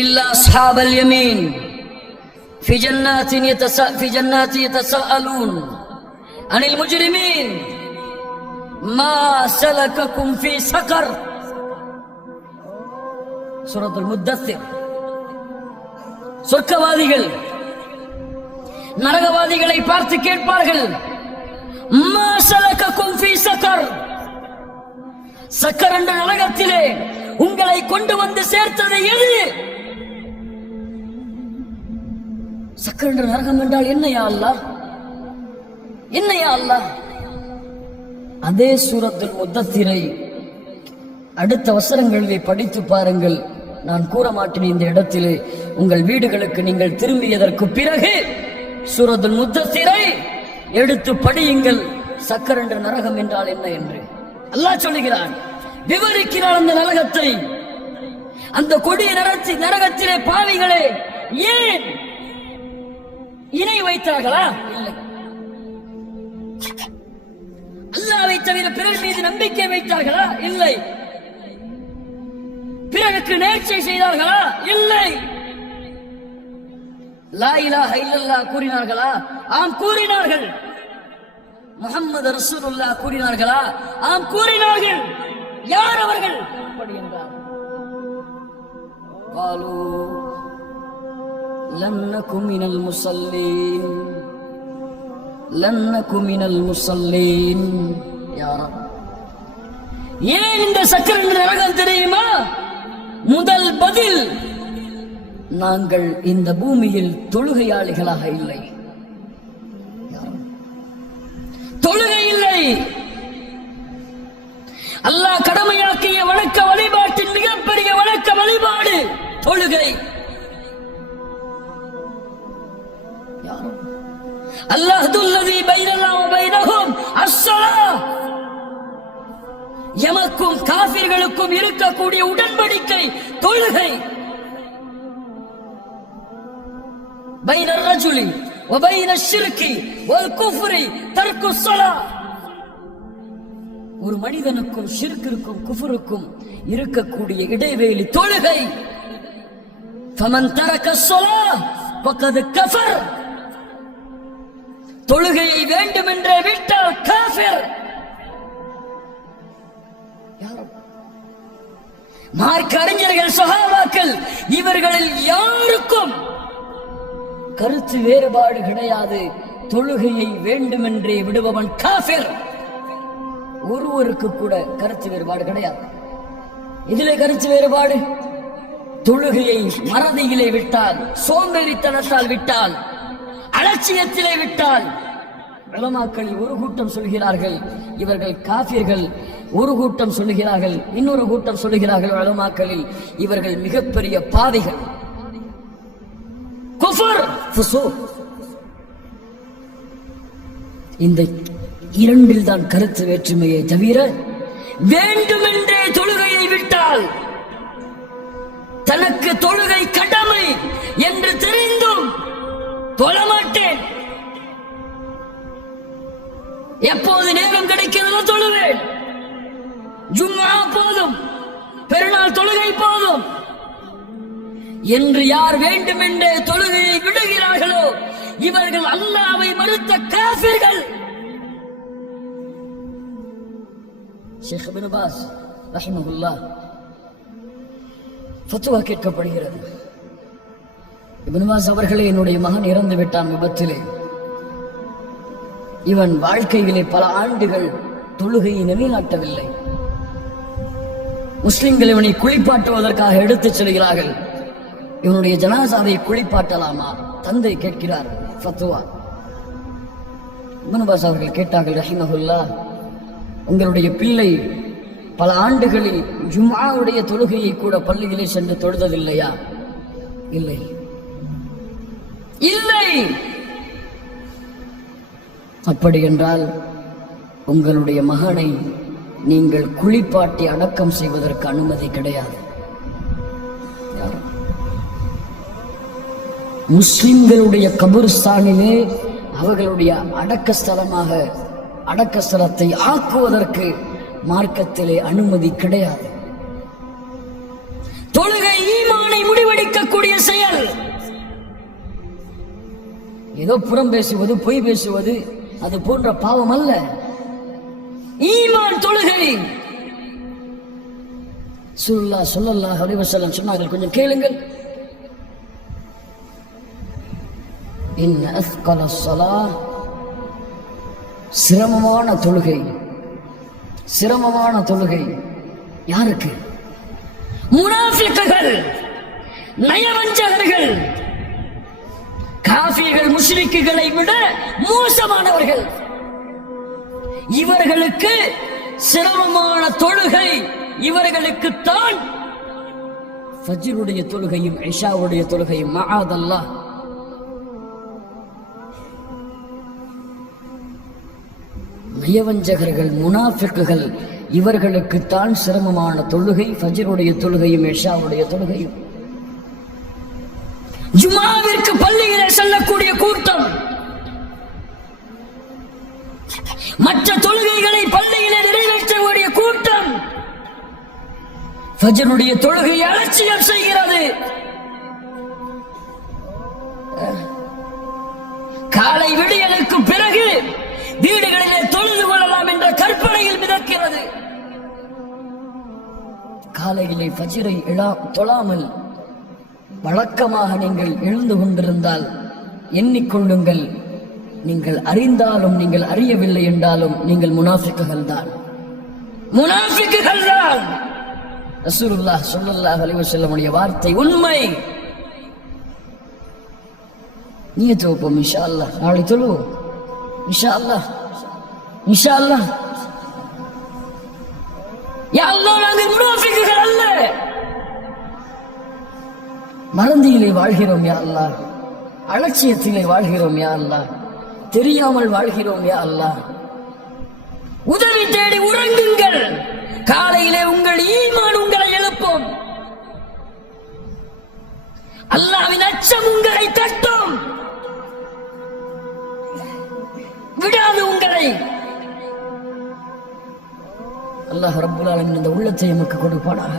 إلا أصحاب اليمين في جنات يتساءلون عن المجرمين ما سلككم في سقر. சூரத்துல் முத்தஸ்ஸிர். சொர்க்கவாதிகள் நரகவாதிகளை பார்த்து கேட்பார்கள், மா சலகக்கும் ஃபீ சகர், சக்கர் என்ற நரகத்திலே உங்களை கொண்டு வந்து சேர்த்தது எது? சக்கர் என்ற நரகம் என்றால் என்னையா அல்லாஹ், என்னையா அல்லாஹ்? அதே சூரத்துல் முத்தஸ்ஸிரை அடுத்த வசனங்களிலே படித்து பாருங்கள். நான் கூற மாட்டேன் இந்த இடத்திலே. உங்கள் வீடுகளுக்கு நீங்கள் திரும்பியதற்கு பிறகு சூரத்துல் முத்தஸ்ஸிரை எடுத்து படியுங்கள். சக்கர் என்ற நரகம் என்றால் என்ன என்று அல்லாஹ் சொல்லுகிறான், விவரிக்கிறான் அந்த நரகத்தை. அந்த கொடிய நரகத்திலே பாவிகளே ஏன் இணை வைத்தார்களா? இல்லை. அல்லாஹ்வை தவிர பிறர் மீது நம்பிக்கை வைத்தார்களா? இல்லை. பிறருக்கு நேர்ச்சை செய்தார்களா? இல்லை. லா இலாஹ இல்லல்லாஹ் கூறினார்களா? ஆம் கூறினார்கள். முஹம்மது ரசூலுல்லாஹ் கூறினார்களா? ஆம் கூறினார்கள். யார் அவர்கள்? அப்படி என்றார், قالوا لن نكن من المصلين لن نكن من المصلين. يا رب, ஏன் இந்த சக்கர நரகம் தெரியுமா? முதல் பதில், நாங்கள் இந்த பூமியில் தொழுகையாளிகளாக இல்லை. தொழுகை இல்லை. அல்லாஹ் கடமையாக்கிய வணக்க வழிபாட்டின் மிகப்பெரிய வணக்க வழிபாடு தொழுகை. அல்லாஹ்துல்லதி பைனனா வ பைனஹும் அஸ்ஸலாஹ், எமக்கும் காஃபிர்களுக்கும் இருக்கக்கூடிய உடன்படிக்கை தொழுகை. பைன الرجل وبين الشرك والكفر ترك الصلاة. ஒரு மனிதனுக்கும் ஷிர்கிற்கும் குஃபருக்கும் இருக்கக்கூடிய இடைவேளை தொழுகை. فمن ترك الصلاة فقد كفر. தொழுகையை வேண்டுமென்றே விட்டால் காஃபிர். மார்க்க அறிஞர்கள், சஹாபாக்கள், இவர்களில் யாருக்கும் கருத்து வேறுபாடு கிடையாது. தொழுகையை வேண்டுமென்றே விடுபவன் காஃபிர். ஒருவருக்கு கூட கருத்து வேறுபாடு கிடையாது. இதிலே கருத்து வேறுபாடு, தொழுகையை மறதியிலே விட்டால், சோம்பேறித்தனத்தால் விட்டால், அலட்சியத்திலே விட்டால், உலமாக்களில் ஒரு கூட்டம் சொல்கிறார்கள் இவர்கள் காஃபிர்கள், ஒரு கூட்டம் சொல்லுகிறார்கள், இன்னொரு கூட்டம் சொல்லுகிறார்கள் உலமாக்களில் இவர்கள் மிகப்பெரிய பாவிகள். குஃபர், ஃபுசூக். இந்த இரண்டில் தான் கருத்து வேற்றுமையை தவிர வேண்டுமென்றே தொழுகையை விட்டால், தனக்கு தொழுகை கடமை என்று தெரிந்தும் தொழமாட்டேன், எப்போது நேரம் கிடைக்கிறதோ தொழுவேன், ஜும்ஆ போதும், பெருநாள் தொழுகை போதும் என்று யார் வேண்டுமென்றே தொழுகையை விடுகிறார்களோ இவர்கள் அல்லாஹ்வை மறுத்த காஃபிர்கள். ஷேக் இப்னு பாஸ் ரஹிமஹுல்லாஹ் ஃபத்வா கேட்கப்படுகிறது. இப்னு பாஸ் அவர்களே, என்னுடைய மகன் இறந்து விட்டான் விபத்திலே. இவன் வாழ்க்கையிலே பல ஆண்டுகள் தொழுகையை நிலைநாட்டவில்லை. முஸ்லிம்கள் இவனை குளிப்பாட்டுவதற்காக எடுத்துச் செல்கிறார்கள். இவனுடைய ஜனாசாவை குளிப்பாட்டலாமா? தந்தை கேட்கிறார் ஃபத்வா. இப்னு பாஸ் அவர்கள் கேட்டார்கள், ரஹிமஹுல்லாஹ், உங்களுடைய பிள்ளை பல ஆண்டுகளில் ஜும்ஆவுடைய தொழுகையை கூட பள்ளியிலே சென்று தொழுததில்லையா? இல்லை. இல்லை. அப்படி என்றால் உங்களுடைய மகனை நீங்கள் குளிப்பாட்டி அடக்கம் செய்வதற்கு அனுமதி கிடையாது. முஸ்லிம்களுடைய கபுர்ஸ்தானிலே அவர்களுடைய அடக்கஸ்தலமாக அடக்கஸ்தலத்தை ஆக்குவதற்கு மார்க்கத்திலே அனுமதி கிடையாது. தொழுகை ஈமானை முடிவெடுக்க ஏதோ புறம் பேசுவது, பொய் பேசுவது அது போன்ற பாவம் அல்ல. ஈமான் தொழுகை. ஸல்லல்லாஹு அலைஹி வஸல்லம் சொன்னார்கள், கொஞ்சம் கேளுங்கள். இன் அஸ்கல ஸலாஹ், சிரமமான தொழுகை. சிரமமான தொழுகை யாருக்கு? முனாஃபிக்குகள், நயவஞ்சகர்கள், காஃபிர்கள், முஷ்ரிக்குகளை விட மோசமானவர்கள். இவர்களுக்கு சிரமமான தொழுகை. இவர்களுக்குத்தான் ஃபஜ்ருடைய தொழுகையும் இஷாவுடைய தொழுகையும். மஆதல்லாஹ். நயவஞ்சகர்கள், முனாஃபிக்குகள், இவர்களுக்குத்தான் சிரமமான தொழுகை ஃபஜ்ருடைய தொழுகையும் இஷாவுடைய தொழுகையும். ஜுமாவிற்கு பள்ளியிலே செல்லக்கூடிய கூட்டம், மற்ற தொழுகைகளை பள்ளியிலே நிறைவேற்றக்கூடிய கூட்டம் ஃபஜ்ருடைய தொழுகையை அலட்சியம் செய்கிறது. காலை விடியலுக்கு பிறகு வீடுகளிலே தொழுது கொள்ளலாம் என்ற கற்பனையில் மிதக்கிறது. காலையிலே ஃபஜ்ரை தொழாமல் வழக்கமாக நீங்கள் எழுந்து கொண்டிருந்தால் எண்ணிக்கொள்ளுங்கள், நீங்கள் அறிந்தாலும் நீங்கள் அறியவில்லை என்றாலும் நீங்கள் முனாஃபிக்குகள் தான். முனாஃபிக்குகள் தான். ரசூலுல்லாஹ் ஸல்லல்லாஹு அலைஹி வஸல்லம் உடைய வார்த்தை உண்மை. நியத் வைப்போம், இன்ஷா அல்லாஹ் நாளை தொழுவோம். இன்ஷா அல்லாஹ், இன்ஷா அல்லாஹ். யா அல்லாஹ், நாங்கள் முனாஃபிக்குகள் அல்ல. மறந்தியிலே வாழ்கிறோம் யா அல்லாஹ், அலட்சியத்திலே வாழ்கிறோம் யா அல்லாஹ், தெரியாமல் வாழ்கிறோம் யா அல்லாஹ். உதவி தேடி உறங்குங்கள். காலையிலே உங்கள் ஈமான் உங்களை எழுப்பும். அல்லாஹ்வின் அச்சம் உங்களை தட்டும், விடாது உங்களை. அல்லாஹ் ரப்புல் ஆலமீன் இந்த உள்ளத்தை நமக்கு கொடுப்பானாக.